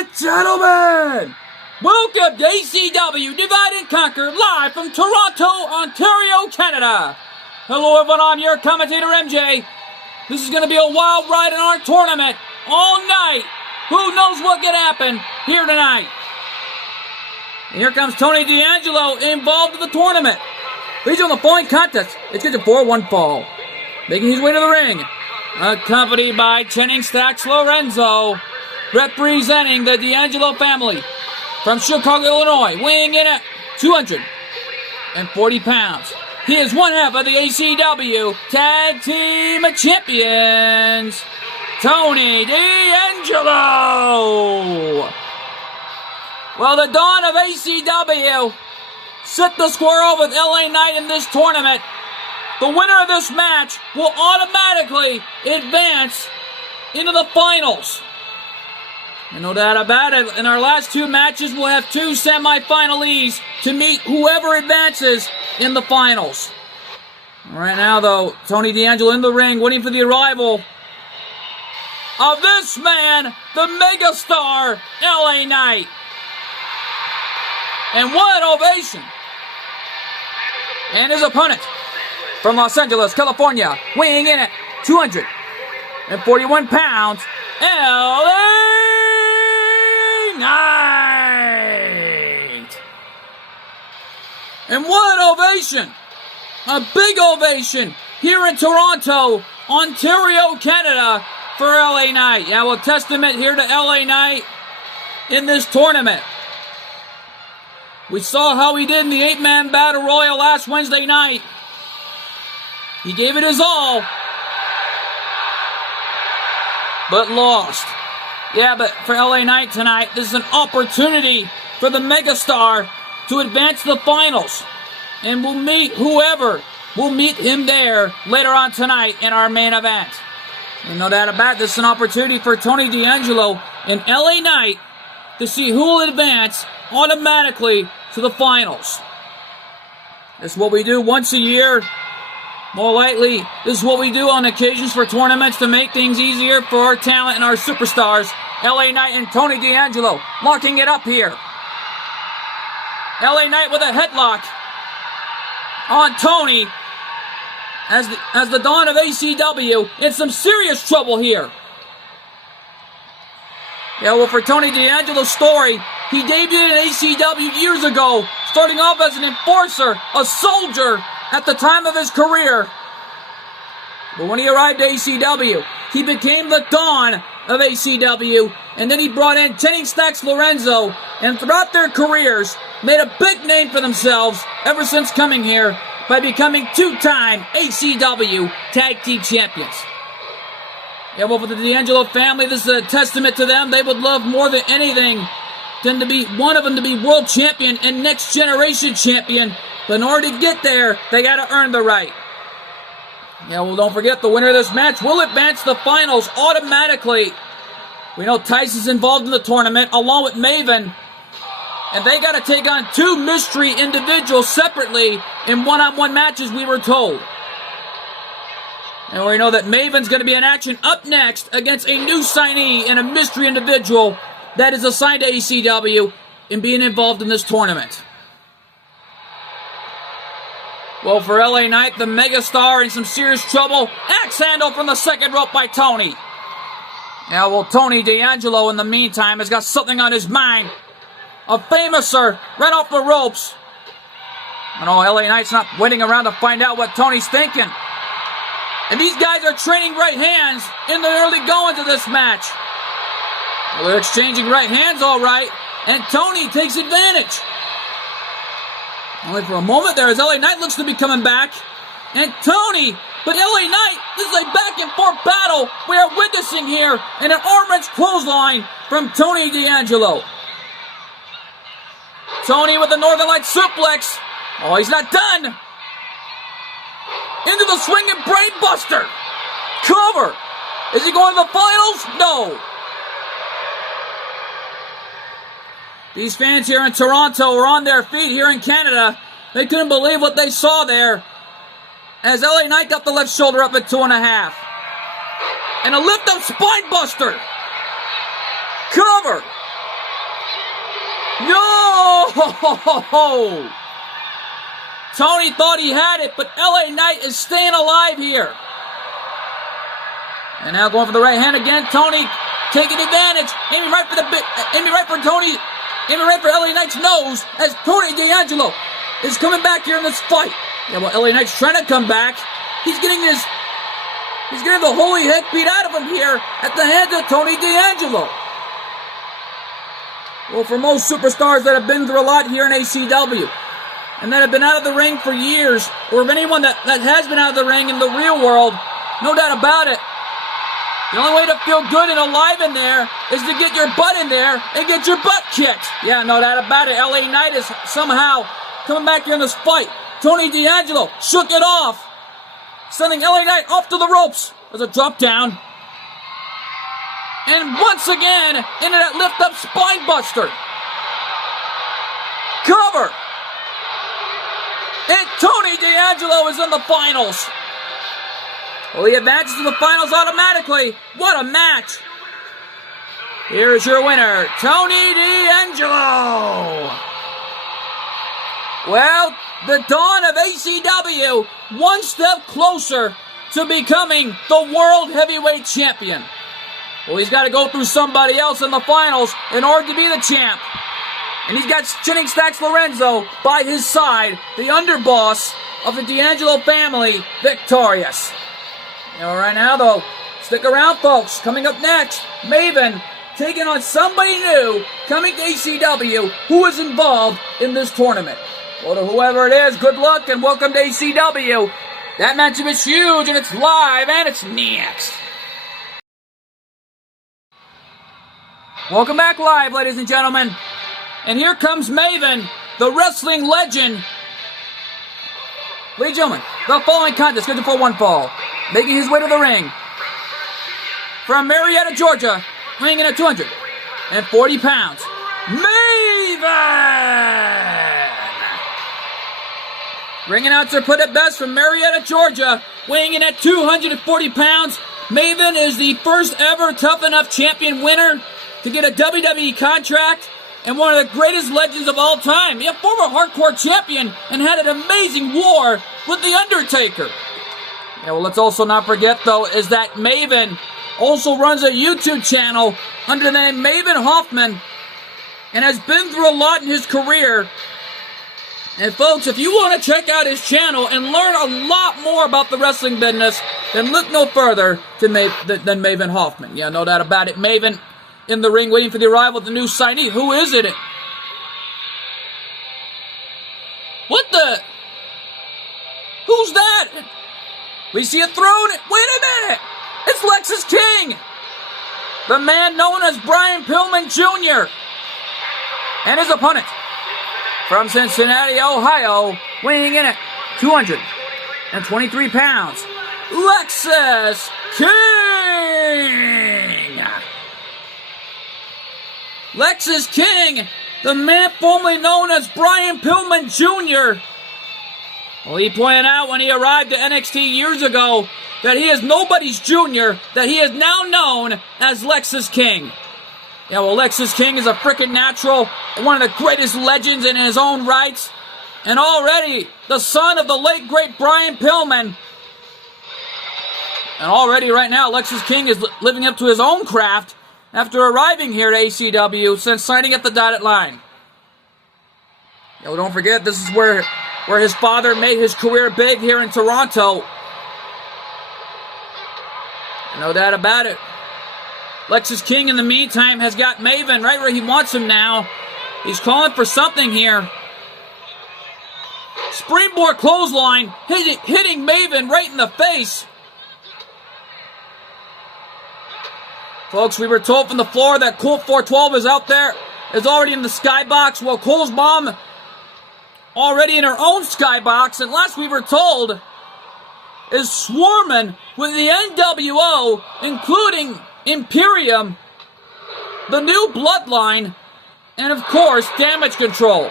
and gentlemen, welcome to ACW Divide and Conquer, live from Toronto, Ontario, Canada. Hello everyone, I'm your commentator MJ. This is going to be a wild ride in our tournament all night. Who knows what could happen here tonight? And here comes Tony D'Angelo involved in the tournament. He's on the falling contest. It's just a 4-1 fall. Making his way to the ring. Accompanied by Channing Stacks Lorenzo. Representing the D'Angelo family. From Chicago, Illinois. Weighing in at 240 pounds. He is one half of the ACW Tag Team Champions. Tony D'Angelo. Well, the Dawn of ACW set the square with LA Knight in this tournament. The winner of this match will automatically advance into the finals. And no doubt about it, in our last two matches, we'll have two semi-finalees to meet whoever advances in the finals. Right now, though, Tony D'Angelo in the ring, waiting for the arrival of this man, the megastar, LA Knight. And what an ovation! And his opponent, from Los Angeles, California, weighing in at 241 pounds, LA Knight. And what an ovation! A big ovation here in Toronto, Ontario, Canada, for LA Knight. Yeah, well, testament here to LA Knight in this tournament. We saw how he did in the 8-man Battle Royal last Wednesday night. He gave it his all, but lost. Yeah, but for LA Knight tonight, this is an opportunity for the megastar to advance to the finals. And we'll meet whoever. We'll meet him there later on tonight in our main event. And no doubt about it, this is an opportunity for Tony D'Angelo and LA Knight to see who will advance automatically to the finals. This is what we do once a year. More likely, this is what we do on occasions for tournaments to make things easier for our talent and our superstars. LA Knight and Tony D'Angelo locking it up here. LA Knight with a headlock on Tony as the Dawn of ACW in some serious trouble here. Yeah, well, for Tony D'Angelo's story, he debuted in ACW years ago, starting off as an enforcer, a soldier, at the time of his career. But when he arrived at ACW, he became the Dawn of ACW, and then he brought in Channing Stacks Lorenzo, and throughout their careers, made a big name for themselves ever since coming here by becoming two-time ACW Tag Team Champions. Yeah, well, for the D'Angelo family, this is a testament to them. They would love more than anything than to be one of them to be world champion and next generation champion. But in order to get there, they got to earn the right. Yeah, well, don't forget, the winner of this match will advance to the finals automatically. We know Tyson's involved in the tournament, along with Maven. And they got to take on two mystery individuals separately in one-on-one matches, we were told. And we know that Maven's going to be in action up next against a new signee and a mystery individual that is assigned to ACW in being involved in this tournament. Well, for LA Knight, the megastar in some serious trouble. Axe handle from the second rope by Tony. Yeah, well, Tony D'Angelo, in the meantime, has got something on his mind. A famouser right off the ropes. I know LA Knight's not waiting around to find out what Tony's thinking. And these guys are trading right hands in the early goings of this match. Well, they're exchanging right hands all right, and Tony takes advantage. Only for a moment there as LA Knight looks to be coming back. And Tony, but LA Knight, this is a back and forth battle we are witnessing here in an arm-wrench clothesline from Tony D'Angelo. Tony with the Northern Light suplex. Oh, he's not done. Into the swinging brain buster. Cover. Is he going to the finals? No. These fans here in Toronto are on their feet here in Canada. They couldn't believe what they saw there as LA Knight got the left shoulder up at 2.5. And a lift-up spine buster. Cover. Oh! Tony thought he had it, but LA Knight is staying alive here. And now going for the right hand again. Tony taking advantage. Aiming right for Tony. Aiming right for LA Knight's nose as Tony D'Angelo is coming back here in this fight. Yeah, well, LA Knight's trying to come back. He's getting the holy heck beat out of him here at the hands of Tony D'Angelo. Well, for most superstars that have been through a lot here in ACW, and that have been out of the ring for years, or anyone that has been out of the ring in the real world, no doubt about it, the only way to feel good and alive in there is to get your butt in there and get your butt kicked. Yeah, no doubt about it. LA Knight is somehow coming back here in this fight. Tony D'Angelo shook it off, sending LA Knight off to the ropes. There's a drop down. And once again, into that lift-up spine buster. Cover. And Tony D'Angelo is in the finals. Well, he advances to the finals automatically. What a match. Here's your winner, Tony D'Angelo. Well, the dawn of ACW, one step closer to becoming the World Heavyweight Champion. Well, he's got to go through somebody else in the finals in order to be the champ. And he's got Chinning Stacks Lorenzo by his side, the underboss of the D'Angelo family, victorious. Right now, though, stick around, folks. Coming up next, Maven taking on somebody new coming to ACW who is involved in this tournament. Well, to whoever it is, good luck and welcome to ACW. That matchup is huge, and it's live, and it's next. Welcome back live, ladies and gentlemen. And here comes Maven, the wrestling legend. Ladies and gentlemen, the following contest scheduled for one fall. Making his way to the ring. From Marietta, Georgia, weighing in at 240 pounds. Maven! Ring announcer put it best from Marietta, Georgia, weighing in at 240 pounds. Maven is the first ever Tough Enough champion winner to get a WWE contract and one of the greatest legends of all time. He a former hardcore champion and had an amazing war with The Undertaker. Yeah, well, let's also not forget, though, is that Maven also runs a YouTube channel under the name Maven Hoffman and has been through a lot in his career. And, folks, if you want to check out his channel and learn a lot more about the wrestling business, then look no further than Maven Hoffman. Yeah, no doubt about it. Maven in the ring waiting for the arrival of the new signee. Who is it? What the? Who's that? We see a throne. Wait a minute. It's Lexus King. The man known as Brian Pillman Jr. And his opponent from Cincinnati, Ohio, weighing in at 223 pounds. Lexus King. Lexus King, the man formerly known as Brian Pillman Jr. Well, he pointed out when he arrived at NXT years ago that he is nobody's junior, that he is now known as Lexus King. Yeah, well, Lexus King is a freaking natural, one of the greatest legends in his own rights, and already the son of the late, great Brian Pillman. And already right now, Lexus King is living up to his own craft after arriving here at ACW since signing at the dotted line. Yeah, well, don't forget, this is where his father made his career big here in Toronto. No doubt about it. Lexus King, in the meantime, has got Maven right where he wants him now. He's calling for something here. Springboard clothesline, hitting Maven right in the face. Folks, we were told from the floor that Colt 412 is out there, is already in the skybox. Well, Cole's mom already in her own skybox, and last we were told is swarming with the NWO, including Imperium, the New Bloodline, and of course, Damage Control.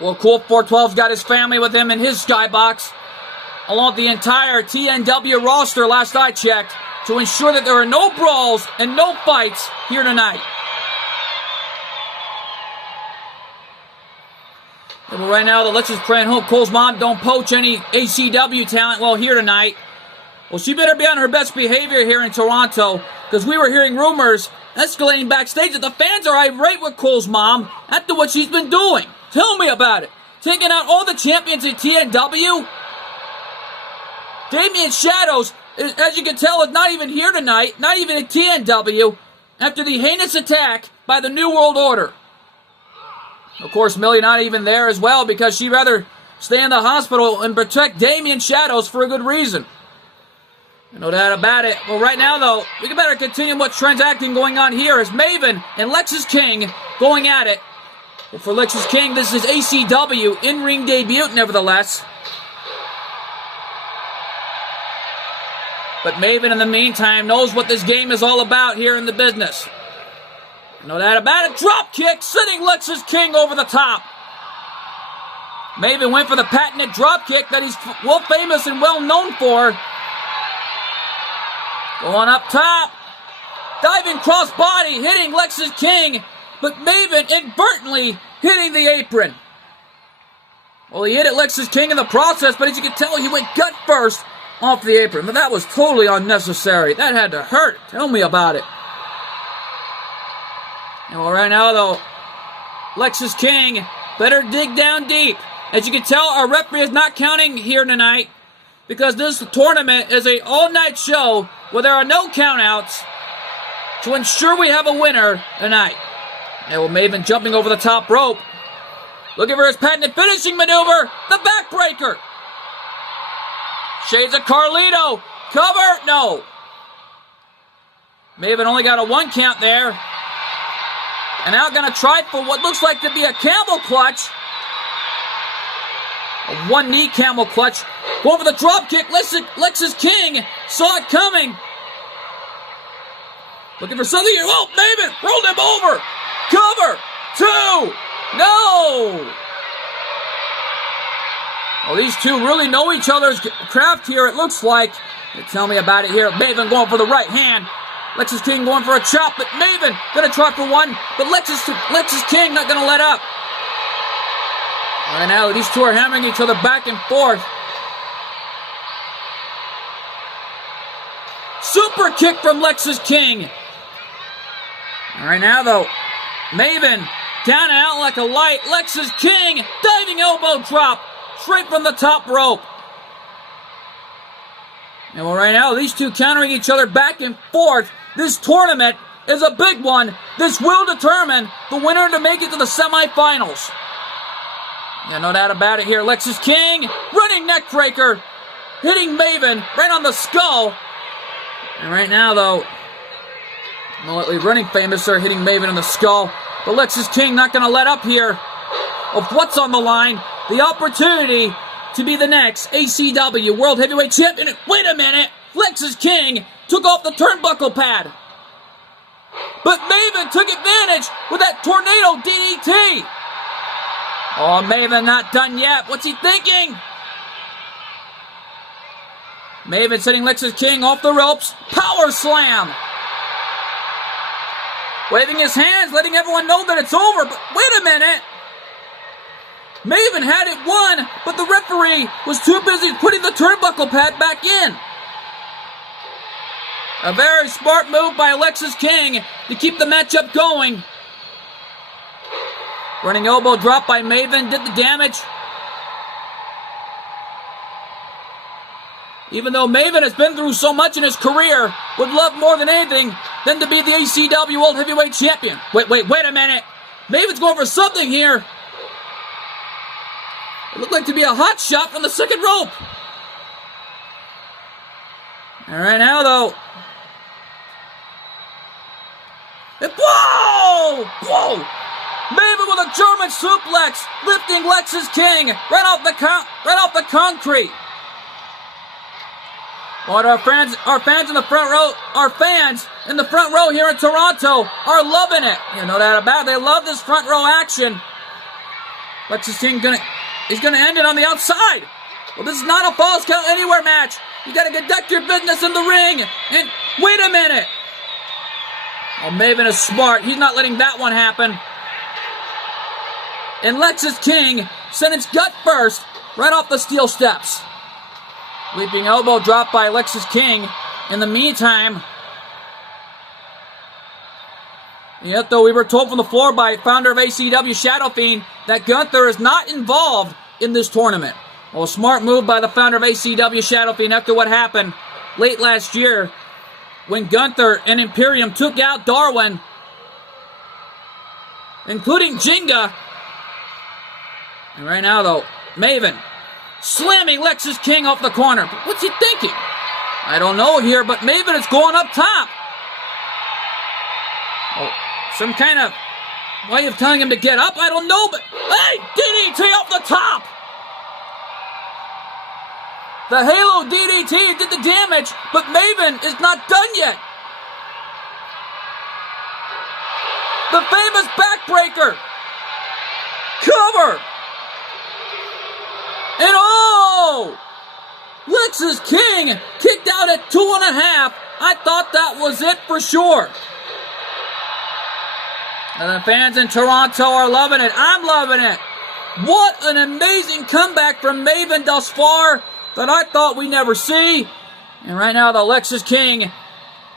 Well, Colt 412's got his family with him in his skybox, along with the entire TNW roster last I checked, to ensure that there are no brawls and no fights here tonight. Well, right now, the Lexus praying, hope Cole's mom don't poach any ACW talent while here tonight. Well, she better be on her best behavior here in Toronto, because we were hearing rumors escalating backstage that the fans are irate with Cole's mom after what she's been doing. Tell me about it. Taking out all the champions in TNW. Damian Shadows, as you can tell, is not even here tonight, not even at TNW, after the heinous attack by the New World Order. Of course, Millie not even there as well, because she'd rather stay in the hospital and protect Damian Shadows for a good reason. No doubt about it. Well, right now, though, we better continue what's transacting going on here as Maven and Lexus King going at it. Well, for Lexus King, this is ACW in-ring debut, nevertheless. But Maven, in the meantime, knows what this game is all about here in the business. No doubt about it. Drop kick, sending Lexus King over the top. Maven went for the patented drop kick that he's well famous and well known for. Going up top. Diving crossbody, hitting Lexus King. But Maven inadvertently hitting the apron. Well, he hit it Lexus King in the process, but as you can tell, he went gut first off the apron. But that was totally unnecessary. That had to hurt. Tell me about it. And well, right now, though, Lexus King better dig down deep. As you can tell, our referee is not counting here tonight, because this tournament is an all-night show where there are no countouts to ensure we have a winner tonight. And well, Maven jumping over the top rope. Looking for his patented finishing maneuver. The backbreaker. Shades of Carlito. Cover. No. Maven only got a 1 count there. And now going to try for what looks like to be a camel clutch. A 1-knee camel clutch. Going for the drop kick. Lexus King saw it coming. Looking for something here. Oh, Maven rolled him over. Cover. 2. No. Well, these two really know each other's craft here, it looks like. Tell me about it here. Maven going for the right hand. Lexus King going for a chop, but Maven going to try for one. But Lexus King not going to let up. Right now, these two are hammering each other back and forth. Super kick from Lexus King. All right now, though, Maven down and out like a light. Lexus King diving elbow drop straight from the top rope. And well, right now, these two countering each other back and forth. This tournament is a big one. This will determine the winner to make it to the semifinals. Yeah, no doubt about it here. Lexus King, running neck breaker, hitting Maven right on the skull. And right now, though, running famous are hitting Maven in the skull. But Lexus King not going to let up here of what's on the line. The opportunity to be the next ACW World Heavyweight Champion. Wait a minute. Lexus King took off the turnbuckle pad. But Maven took advantage with that tornado DDT. Oh, Maven not done yet. What's he thinking? Maven sending Lexus King off the ropes. Power slam. Waving his hands, letting everyone know that it's over. But wait a minute. Maven had it won, but the referee was too busy putting the turnbuckle pad back in. A very smart move by Lexus King to keep the matchup going. Running elbow drop by Maven did the damage. Even though Maven has been through so much in his career, would love more than anything than to be the ACW World Heavyweight Champion. Wait a minute. Maven's going for something here. It looked like to be a hot shot from the second rope. All right, now though. Whoa! Whoa! Maven with a German suplex, lifting Lexus King right off the concrete. But our fans in the front row here in Toronto are loving it. You know that about it. They love this front row action. Lexus King he's gonna end it on the outside. Well, this is not a Falls Count Anywhere match. You gotta conduct your business in the ring. And wait a minute. Oh, Maven is smart. He's not letting that one happen. And Lexus King sentenced gut first, right off the steel steps. Leaping elbow drop by Alexis King. In the meantime, yet though we were told from the floor by founder of ACW, Shadow Fiend, that Gunther is not involved in this tournament. Well, a smart move by the founder of ACW, Shadow Fiend, after what happened late last year when Gunther and Imperium took out Darwin, including Jinga. And right now, though, Maven slamming Lexus King off the corner. What's he thinking? I don't know here, but Maven is going up top. Oh, some kind of way of telling him to get up? I don't know, but hey, DDT off the top! The Halo DDT did the damage, but Maven is not done yet. The famous backbreaker. Cover. And oh! Lexus King kicked out at 2.5. I thought that was it for sure. And the fans in Toronto are loving it. I'm loving it. What an amazing comeback from Maven thus far that I thought we'd never see. And right now, the Lexus King,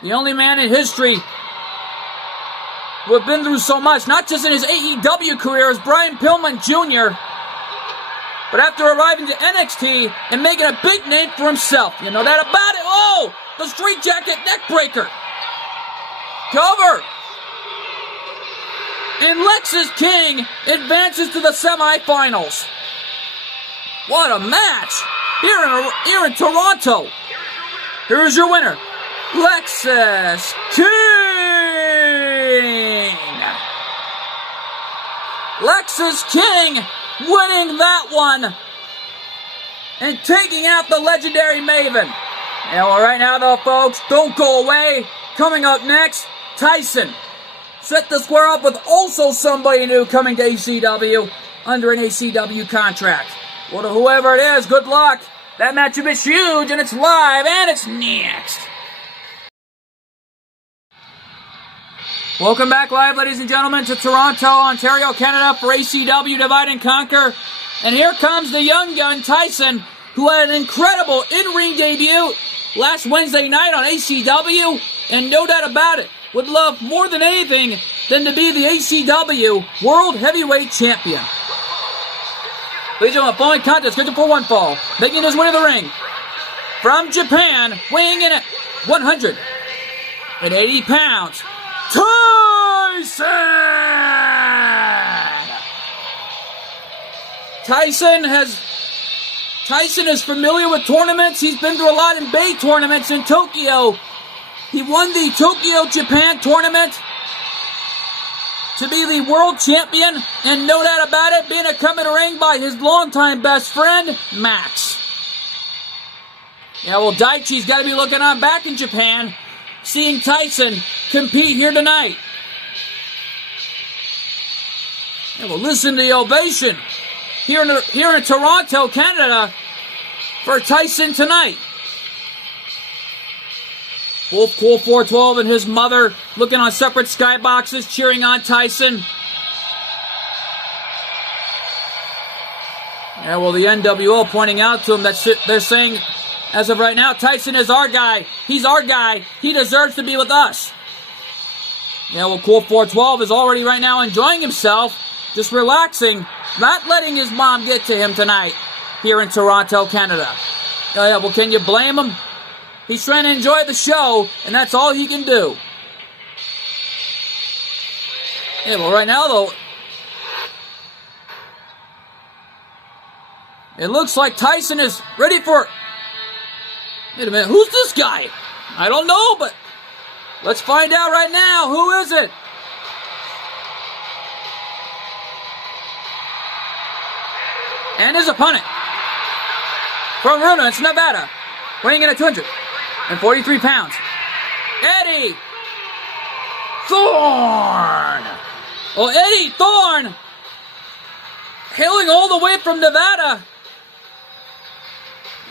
the only man in history who have been through so much, not just in his AEW career as Brian Pillman Jr., but after arriving to NXT and making a big name for himself. You know that about it? Oh! The Street Jacket neckbreaker. Cover. And Lexus King advances to the semifinals. What a match! Here in Toronto. Here's your winner, Lexus King. Lexus King winning that one and taking out the legendary Maven. Yeah, well, right now, though, folks, don't go away. Coming up next, Tyson. Set to square up with also somebody new coming to ACW under an ACW contract. Well, to whoever it is, good luck. That matchup is huge, and it's live, and it's next. Welcome back live, ladies and gentlemen, to Toronto, Ontario, Canada for ACW Divide and Conquer. And here comes the young gun, Tyson, who had an incredible in-ring debut last Wednesday night on ACW, and no doubt about it, would love more than anything than to be the ACW World Heavyweight Champion. Ladies and gentlemen, following contest scheduled for one fall, making his way to the ring from Japan, weighing in at 180 pounds, Tyson! Tyson is familiar with tournaments. He's been through a lot in Bay tournaments in Tokyo. He won the Tokyo, Japan tournament to be the world champion, and no doubt about it, being accompanied to the ring by his longtime best friend, Max. Yeah, well, Daichi's got to be looking on back in Japan, seeing Tyson compete here tonight. Yeah, well, listen to the ovation here in Toronto, Canada, for Tyson tonight. Wolf Cool 412 and his mother looking on separate skyboxes, cheering on Tyson. Yeah, well, the NWO pointing out to him that they're saying, as of right now, Tyson is our guy. He's our guy. He deserves to be with us. Yeah, well, Cool 412 is already right now enjoying himself, just relaxing, not letting his mom get to him tonight here in Toronto, Canada. Yeah, well, can you blame him? He's trying to enjoy the show, and that's all he can do. Yeah, well, right now, though, it looks like Tyson is ready for... Wait a minute, who's this guy? I don't know, but let's find out right now. Who is it? And his opponent, from Reno, Nevada, weighing in at 243 pounds, Eddie Thorne. Well, Eddie Thorne, hailing all the way from Nevada.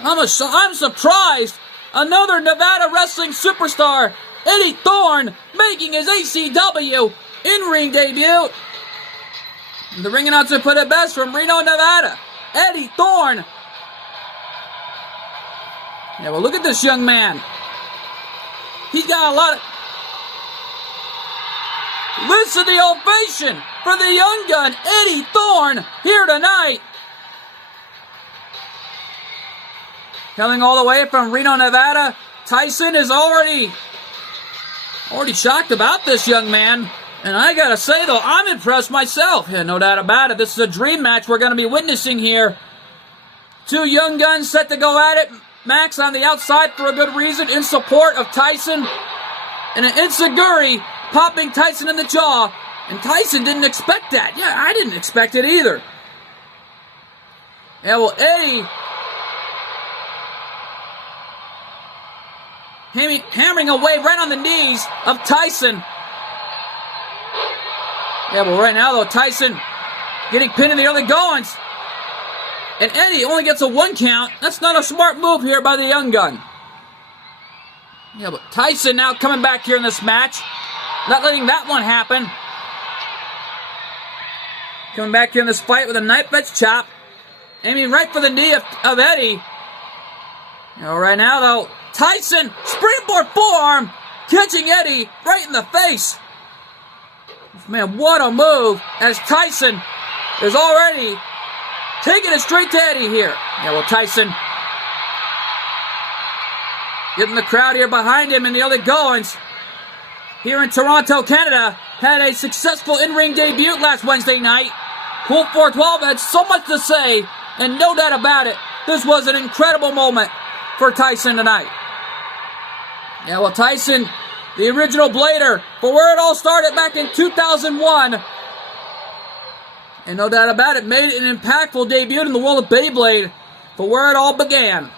I'm surprised. Another Nevada wrestling superstar, Eddie Thorne, making his ACW in-ring debut. The ring announcer put it best from Reno, Nevada. Eddie Thorne. Yeah, well, look at this young man. He's got a lot of... Listen to the ovation for the young gun, Eddie Thorne, here tonight. Coming all the way from Reno, Nevada, Tyson is already shocked about this young man. And I gotta say, though, I'm impressed myself. Yeah, no doubt about it. This is a dream match we're gonna be witnessing here. Two young guns set to go at it. Max on the outside for a good reason, in support of Tyson. And an enziguri popping Tyson in the jaw. And Tyson didn't expect that. Yeah, I didn't expect it either. Yeah, well, Eddie hammering away right on the knees of Tyson. Yeah, well, right now, though, Tyson getting pinned in the early goings. And Eddie only gets a 1 count. That's not a smart move here by the young gun. Yeah, but Tyson now coming back here in this match. Not letting that one happen. Coming back here in this fight with a knife edge chop. Aiming right for the knee of Eddie. You know, right now, though, Tyson, springboard forearm, catching Eddie right in the face. Man, what a move, as Tyson is already taking it straight to Eddie here. Yeah, well, Tyson getting the crowd here behind him in the early goings. Here in Toronto, Canada, had a successful in-ring debut last Wednesday night. Cool 412 had so much to say, and no doubt about it, this was an incredible moment for Tyson tonight. Yeah, well, Tyson, the original Blader, for where it all started back in 2001. And no doubt about it, made an impactful debut in the world of Beyblade, for where it all began.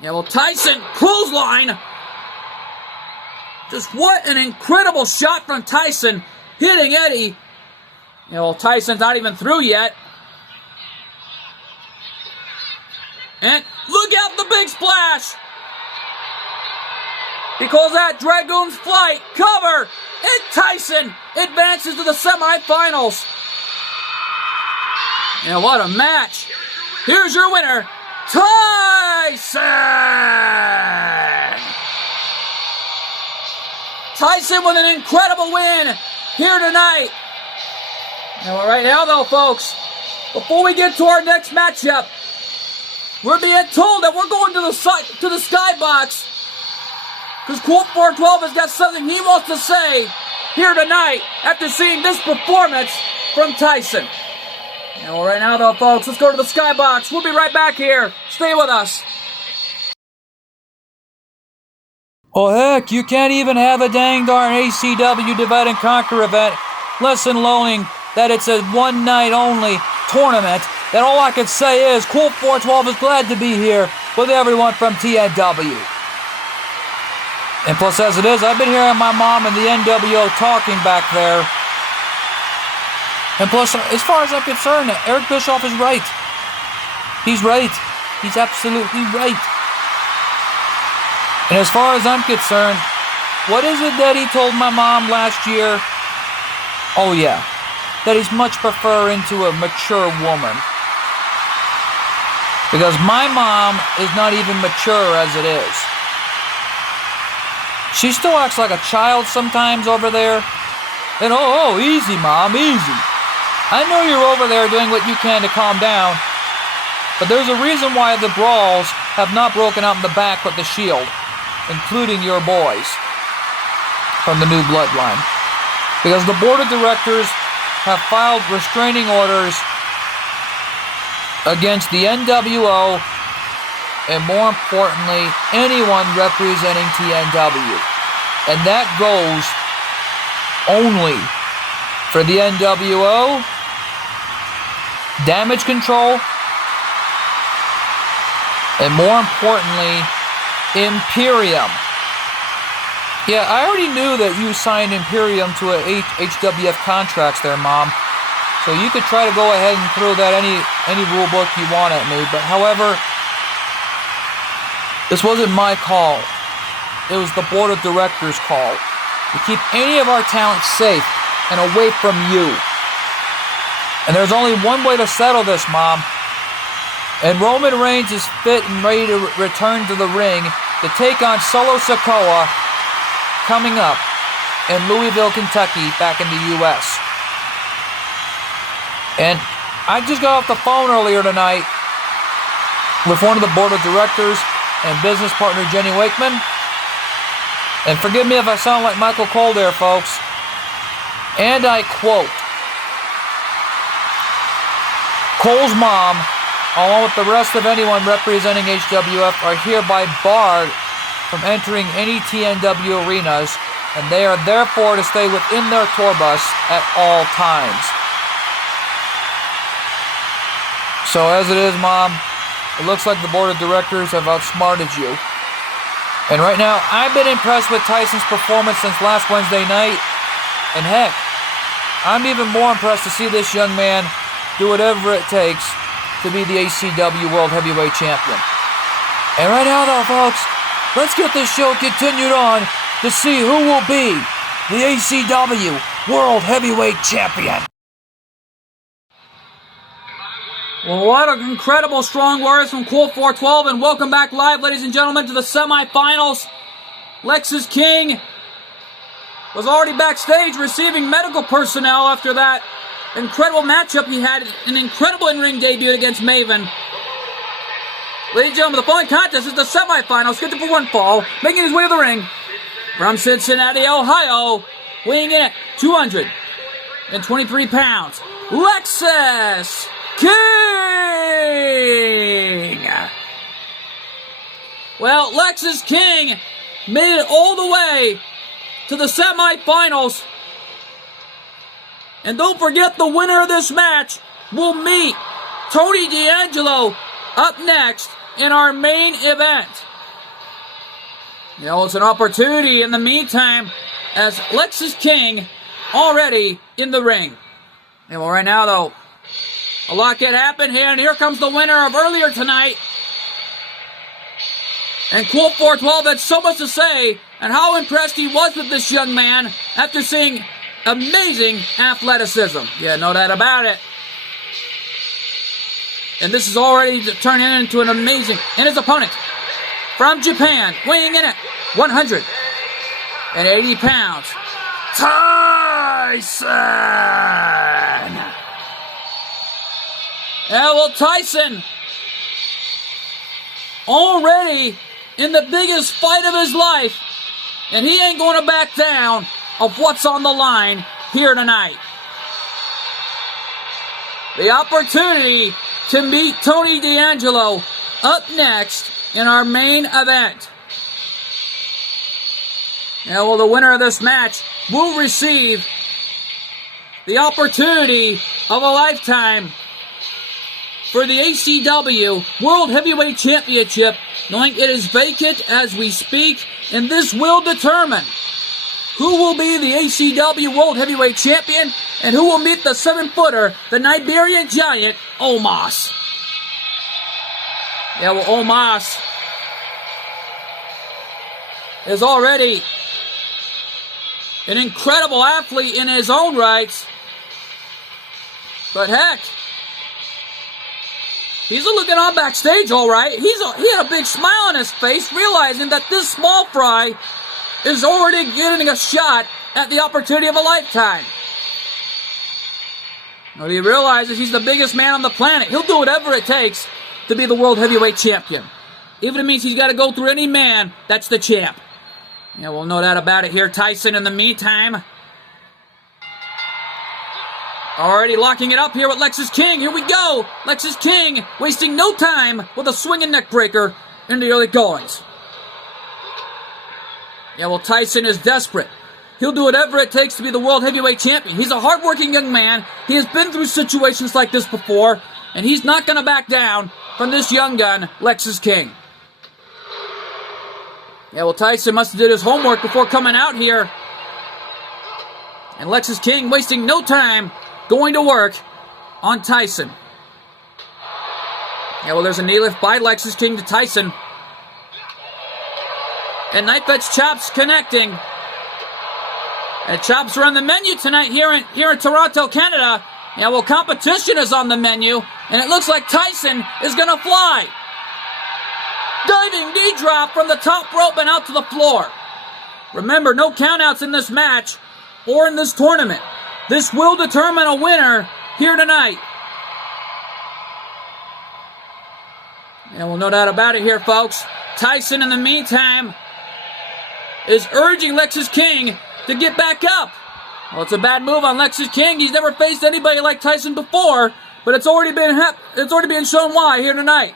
Yeah, well, Tyson, clothesline. Just what an incredible shot from Tyson, hitting Eddie. Yeah, well, Tyson's not even through yet. And look out, the big splash! Because that Dragoon's flight cover, and Tyson advances to the semifinals. Yeah, what a match. Here's your winner, Tyson! Tyson with an incredible win here tonight. And right now, though, folks, before we get to our next matchup, we're being told that we're going to the skybox, because Colt 412 has got something he wants to say here tonight after seeing this performance from Tyson. And well, right now, though, folks, let's go to the skybox. We'll be right back here. Stay with us. Oh, heck, you can't even have a dang darn ACW Divide and Conquer event, less than knowing that it's a one-night only tournament. And all I can say is, Cool 412 is glad to be here with everyone from TNW. And plus, as it is, I've been hearing my mom and the NWO talking back there. And plus, as far as I'm concerned, Eric Bischoff is right. He's right. He's absolutely right. And as far as I'm concerned, what is it that he told my mom last year? Oh yeah, that he's much preferring to a mature woman. Because my mom is not even mature as it is. She still acts like a child sometimes over there. And oh, easy, Mom, easy. I know you're over there doing what you can to calm down. But there's a reason why the brawls have not broken out in the back with the Shield, including your boys from the new bloodline. Because the board of directors have filed restraining orders against the NWO and, more importantly, anyone representing TNW. And that goes only for the NWO, Damage Control, and more importantly, Imperium. Yeah, I already knew that you signed Imperium to a HWF contracts there, Mom. So you could try to go ahead and throw that any rule book you want at me. But however, this wasn't my call. It was the board of directors' call to keep any of our talent safe and away from you. And there's only one way to settle this, Mom. And Roman Reigns is fit and ready to return to the ring to take on Solo Sikoa coming up in Louisville, Kentucky, back in the U.S. And I just got off the phone earlier tonight with one of the board of directors and business partner, Jenny Wakeman. And forgive me if I sound like Michael Cole there, folks. And I quote, Cole's mom, along with the rest of anyone representing HWF, are hereby barred from entering any TNW arenas, and they are therefore to stay within their tour bus at all times. So as it is, Mom, it looks like the board of directors have outsmarted you. And right now, I've been impressed with Tyson's performance since last Wednesday night. And heck, I'm even more impressed to see this young man do whatever it takes to be the ACW World Heavyweight Champion. And right now, though, folks, let's get this show continued on to see who will be the ACW World Heavyweight Champion. Well, what an incredible strong words from Cool 412, and welcome back live, ladies and gentlemen, to the semifinals. Lexis King was already backstage receiving medical personnel after that incredible matchup he had, an incredible in-ring debut against Maven. Ladies and gentlemen, the following contest is the semifinals, scheduled for one fall, making his way to the ring from Cincinnati, Ohio, weighing in at 223 pounds, Lexis King! Well, Lexis King made it all the way to the semifinals. And don't forget, the winner of this match will meet Tony D'Angelo up next in our main event. You know, it's an opportunity in the meantime as Lexis King already in the ring. And well, right now, though, a lot can happen here, and here comes the winner of earlier tonight. And Cool 412 had so much to say and how impressed he was with this young man after seeing amazing athleticism. Yeah, no doubt about it. And this is already turning into an amazing... And his opponent from Japan, weighing in at 180 pounds, Tyson! Yeah, well, Tyson already in the biggest fight of his life, and he ain't going to back down of what's on the line here tonight. The opportunity to meet Tony D'Angelo up next in our main event. Yeah, well, the winner of this match will receive the opportunity of a lifetime for the ACW World Heavyweight Championship, knowing it is vacant as we speak, and this will determine who will be the ACW World Heavyweight Champion and who will meet the 7-footer, the Iberian Giant, Omos. Yeah, well, Omos is already an incredible athlete in his own rights. But heck, he's looking on backstage all right. He had a big smile on his face, realizing that this small fry is already getting a shot at the opportunity of a lifetime. Well, he realizes he's the biggest man on the planet. He'll do whatever it takes to be the World Heavyweight Champion. Even if it means he's got to go through any man that's the champ. Yeah, we'll know that about it here. Tyson, in the meantime, already locking it up here with Lexis King. Here we go. Lexis King wasting no time with a swinging neck breaker in the early goings. Yeah, well, Tyson is desperate. He'll do whatever it takes to be the World Heavyweight Champion. He's a hardworking young man. He has been through situations like this before, and he's not going to back down from this young gun, Lexis King. Yeah, well, Tyson must have did his homework before coming out here. And Lexis King wasting no time going to work on Tyson. Yeah, well, there's a knee lift by Lexis King to Tyson. And Knife Edge chops connecting. And chops are on the menu tonight here in Toronto, Canada. Yeah, well, competition is on the menu, and it looks like Tyson is going to fly. Diving knee drop from the top rope and out to the floor. Remember, no countouts in this match or in this tournament. This will determine a winner here tonight. And well, no doubt about it here, folks. Tyson, in the meantime, is urging Lexis King to get back up. Well, it's a bad move on Lexis King. He's never faced anybody like Tyson before, but it's already been shown why here tonight.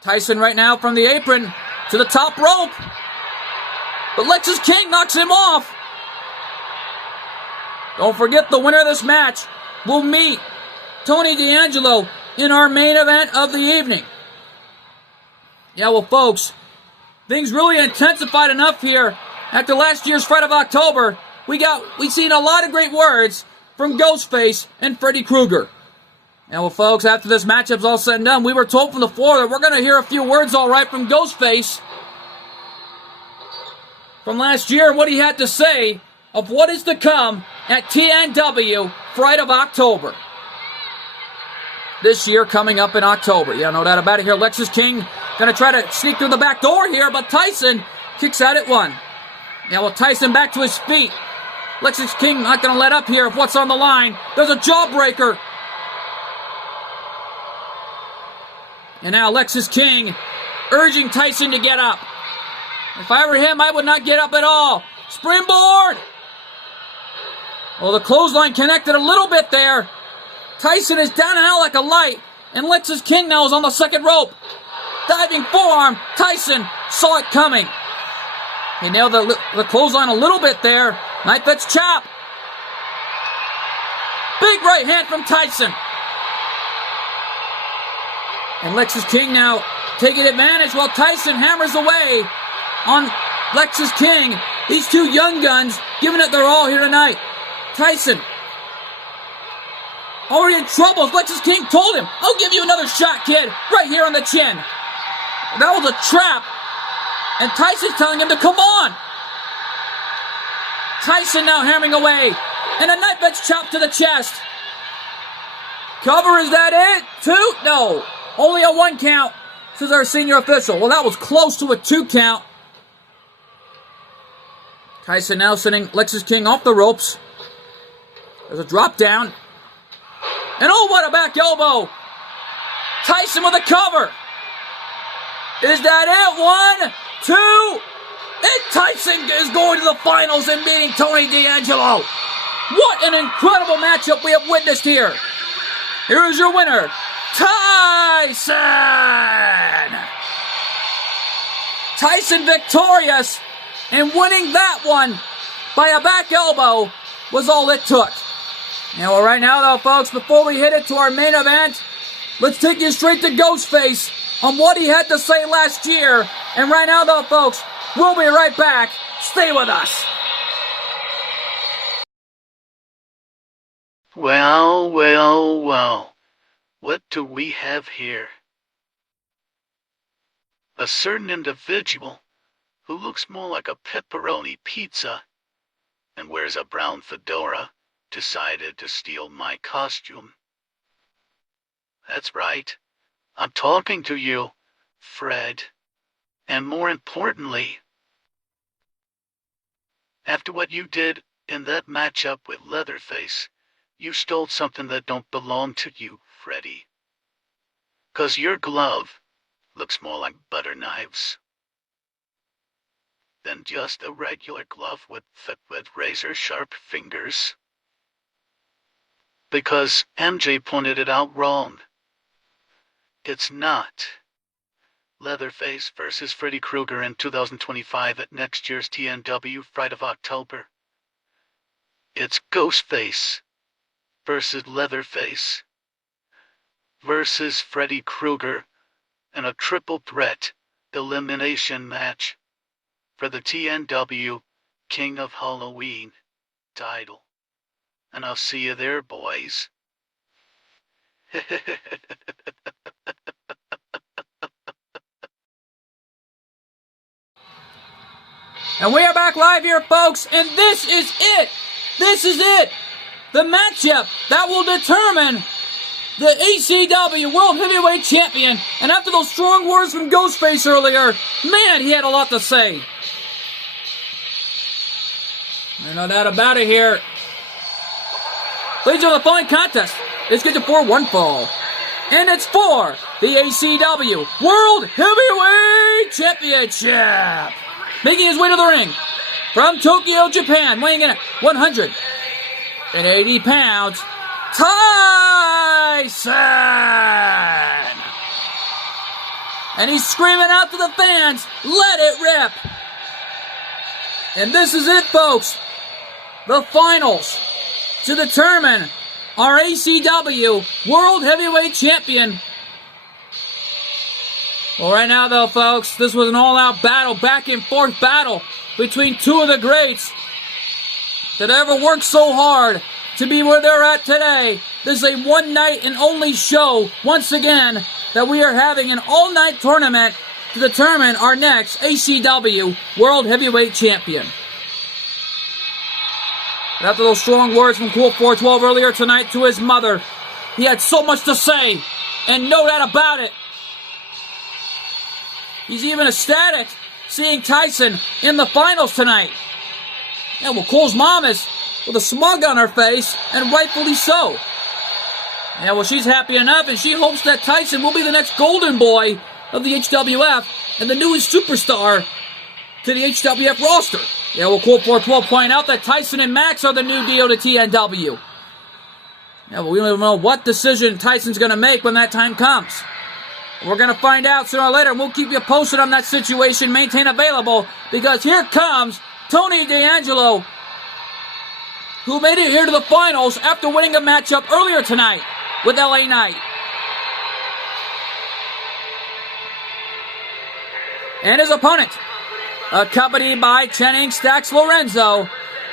Tyson right now from the apron to the top rope, but Lexis King knocks him off. Don't forget, the winner of this match will meet Tony D'Angelo in our main event of the evening. Yeah, well, folks, things really intensified enough here after last year's Fight of October. We've seen a lot of great words from Ghostface and Freddy Krueger. And well, folks, after this matchup's all said and done, we were told from the floor that we're going to hear a few words, all right, from Ghostface from last year and what he had to say of what is to come at TNW Fight of October. This year coming up in October. Yeah, no doubt about it here. Lexis King going to try to sneak through the back door here, but Tyson kicks out at one. Yeah, well, Tyson back to his feet. Lexis King not going to let up here of what's on the line. There's a jawbreaker. And now Lexis King urging Tyson to get up. If I were him, I would not get up at all. Springboard! Well, the clothesline connected a little bit there. Tyson is down and out like a light, and Lexis King now is on the second rope. Diving forearm. Tyson saw it coming. He nailed the clothesline a little bit there. Knife edge chop. Big right hand from Tyson. And Lexis King now taking advantage while Tyson hammers away on Lexis King. These two young guns giving it their all here tonight. Tyson already in trouble. Lexis King told him, I'll give you another shot, kid, right here on the chin. That was a trap. And Tyson's telling him to come on. Tyson now hammering away. And a knife edge chop to the chest. Cover, is that it? 2? No. Only a 1 count, says our senior official. Well, that was close to a 2 count. Tyson now sending Lexis King off the ropes. There's a drop down. And oh, what a back elbow. Tyson with a cover. Is that it? 1, 2. And Tyson is going to the finals and meeting Tony D'Angelo. What an incredible matchup we have witnessed here. Here is your winner, Tyson. Tyson victorious, and winning that one by a back elbow was all it took. Now, well, right now, though, folks, before we hit it to our main event, let's take you straight to Ghostface on what he had to say last year. And right now, though, folks, we'll be right back. Stay with us. Well, well, well. What do we have here? A certain individual who looks more like a pepperoni pizza and wears a brown fedora decided to steal my costume. That's right. I'm talking to you, Fred. And more importantly, after what you did in that matchup with Leatherface, you stole something that don't belong to you, Freddy. 'Cause your glove looks more like butter knives than just a regular glove with razor-sharp fingers. Because MJ pointed it out wrong. It's not Leatherface versus Freddy Krueger in 2025 at next year's TNW Fight of October. It's Ghostface versus Leatherface versus Freddy Krueger in a triple threat elimination match for the TNW King of Halloween title. And I'll see you there, boys. And we are back live here, folks, and this is it. This is it. the matchup that will determine the ACW World Heavyweight Champion. And after those strong words from Ghostface earlier, man, he had a lot to say. There's no doubt about it here. Ladies and gentlemen, the following contest is scheduled for one fall. And it's for the ACW World Heavyweight Championship. Making his way to the ring from Tokyo, Japan, weighing in at 180 pounds, Tyson! And he's screaming out to the fans, let it rip! And this is it, folks. The finals to determine our ACW World Heavyweight Champion. Well, right now, though, folks, this was an all-out battle, back-and-forth battle between two of the greats that ever worked so hard to be where they're at today. This is a one-night and only show, once again, that we are having an all-night tournament to determine our next ACW World Heavyweight Champion. After those strong words from Cool 412 earlier tonight to his mother, he had so much to say, and no doubt about it. He's even ecstatic seeing Tyson in the finals tonight. Yeah, well, Cole's mom is with a smug on her face, and rightfully so. Yeah, well, she's happy enough, and she hopes that Tyson will be the next golden boy of the HWF and the newest superstar to the HWF roster. Yeah, well, Cool 412 point out that Tyson and Max are the new deal to TNW. Yeah, well, we don't even know what decision Tyson's going to make when that time comes. We're going to find out sooner or later, and we'll keep you posted on that situation. Maintain available, because here comes Tony D'Angelo, who made it here to the finals after winning a matchup earlier tonight with LA Knight. And his opponent, accompanied by Channing Stacks Lorenzo,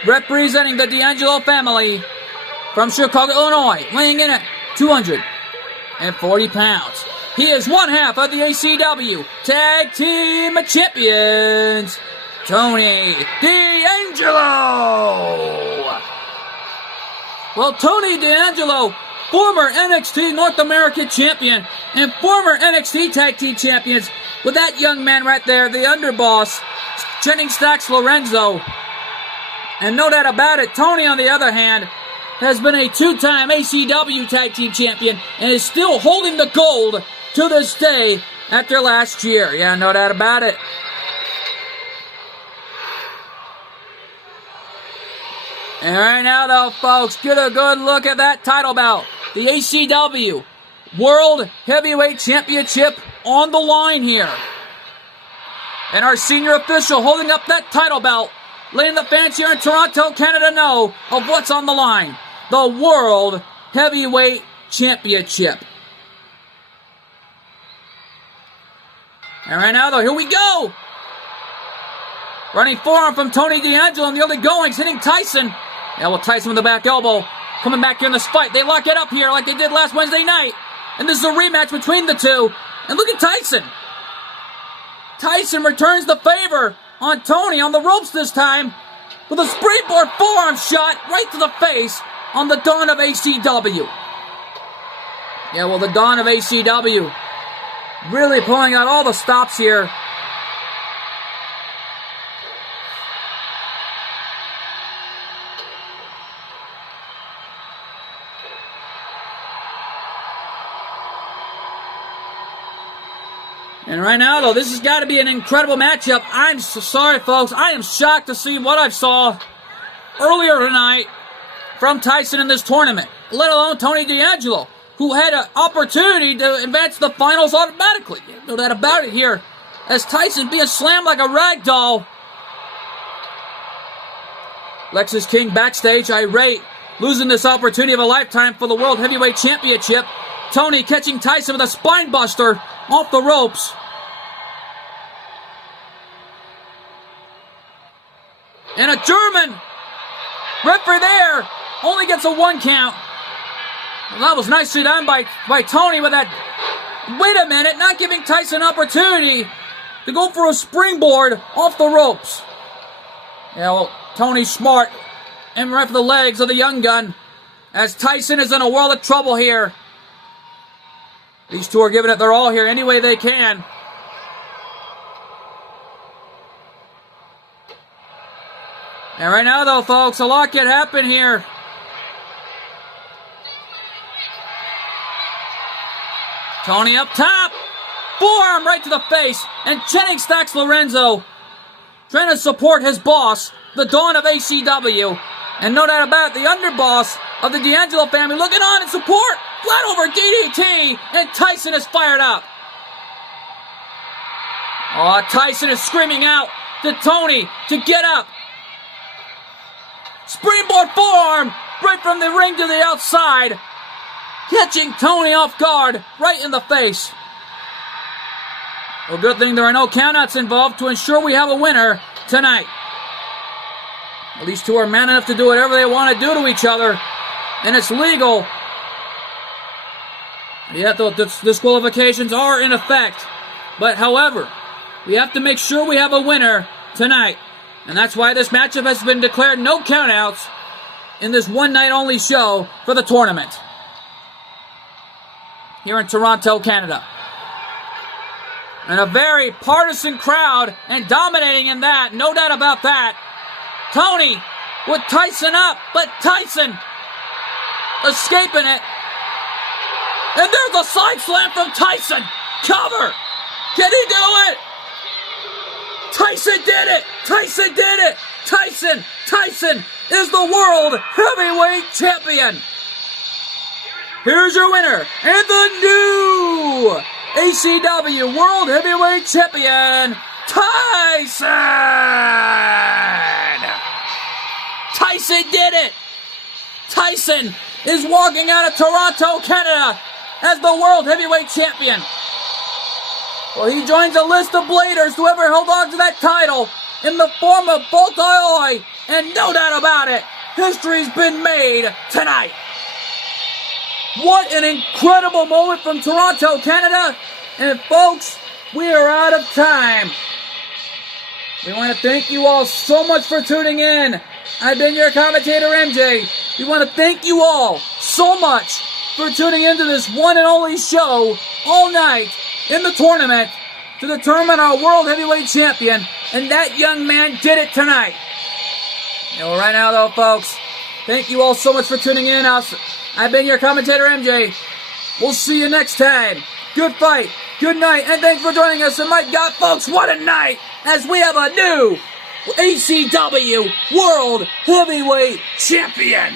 representing the D'Angelo family from Chicago, Illinois, weighing in at 240 pounds. He is one half of the ACW Tag Team Champions, Tony D'Angelo. Well, Tony D'Angelo, former NXT North American Champion and former NXT Tag Team Champions, with that young man right there, the underboss, Channing Stacks Lorenzo. And no doubt about it, Tony, on the other hand, has been a two-time ACW Tag Team Champion and is still holding the gold to this day after last year. Yeah, no doubt about it. And right now, though, folks, get a good look at that title belt. The ACW World Heavyweight Championship on the line here. And our senior official holding up that title belt, letting the fans here in Toronto, Canada know of what's on the line. The World Heavyweight Championship. And right now, though, here we go. Running forearm from Tony D'Angelo in the early goings, hitting Tyson. Yeah, well, Tyson with the back elbow. Coming back here in this fight. They lock it up here like they did last Wednesday night. And this is a rematch between the two. And look at Tyson. Tyson returns the favor on Tony on the ropes this time with a springboard forearm shot right to the face on the Dawn of ACW. Yeah, well, the Dawn of ACW really pulling out all the stops here. And right now, though, this has got to be an incredible matchup. I'm so sorry, folks. I am shocked to see what I saw earlier tonight from Tyson in this tournament, let alone Tony D'Angelo, who had an opportunity to advance to the finals automatically. No doubt about it here, as Tyson being slammed like a rag doll. Lexus King backstage, irate, losing this opportunity of a lifetime for the World Heavyweight Championship. Tony catching Tyson with a spine buster off the ropes. And a German referee there only gets a 1 count. Well, that was nicely done by Tony with that. Wait a minute, not giving Tyson an opportunity to go for a springboard off the ropes. Yeah, well, Tony's smart. And right for the legs of the young gun. as Tyson is in a world of trouble here. These two are giving it their all here any way they can. And right now, though, folks, a lot can happen here. Tony up top. Forearm right to the face. And Jennings stacks Lorenzo, trying to support his boss, the Dawn of ACW. And no doubt about it, the underboss of the D'Angelo family looking on in support. Flat over DDT. And Tyson is fired up. Oh, Tyson is screaming out to Tony to get up. Springboard forearm right from the ring to the outside, catching Tony off guard right in the face. Well, good thing there are no countouts involved to ensure we have a winner tonight. Well, these two are man enough to do whatever they want to do to each other, and it's legal. Yet the disqualifications are in effect. But however, we have to make sure we have a winner tonight. And that's why this matchup has been declared no countouts in this one-night-only show for the tournament here in Toronto, Canada. And a very partisan crowd, and dominating in that, no doubt about that. Tony with Tyson up, but Tyson escaping it. And there's a side slam from Tyson. Cover. Can he do it? Tyson did it! Tyson did it! Tyson is the World Heavyweight Champion! Here's your winner, and the new ACW World Heavyweight Champion, Tyson! Tyson did it! Tyson is walking out of Toronto, Canada as the World Heavyweight Champion. Well, he joins a list of bladers who ever held on to that title in the form of Bolt Oi, and no doubt about it, history's been made tonight. What an incredible moment from Toronto, Canada. And folks, we are out of time. We want to thank you all so much for tuning in. I've been your commentator, MJ. We want to thank you all so much for tuning into this one and only show all night in the tournament to determine our World Heavyweight Champion, and that young man did it tonight. And right now, though, folks, thank you all so much for tuning in. I've been your commentator, MJ. We'll see you next time. Good fight, good night, and thanks for joining us. And my God, folks, what a night as we have a new ACW World Heavyweight Champion.